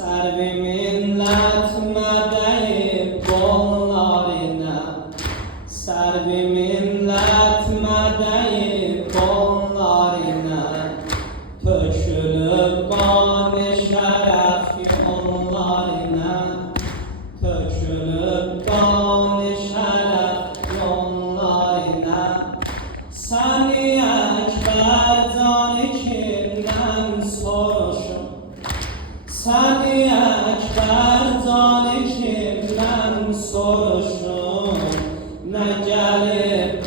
Servi millet medeyip kollarına, servi millet medeyip kollarına, tökülüp kanı şeref yollarına, tökülüp kanı şeref yollarına. Seni ekber canı kimden soruşum, seni ekber canı kimden soruşum, ne gelip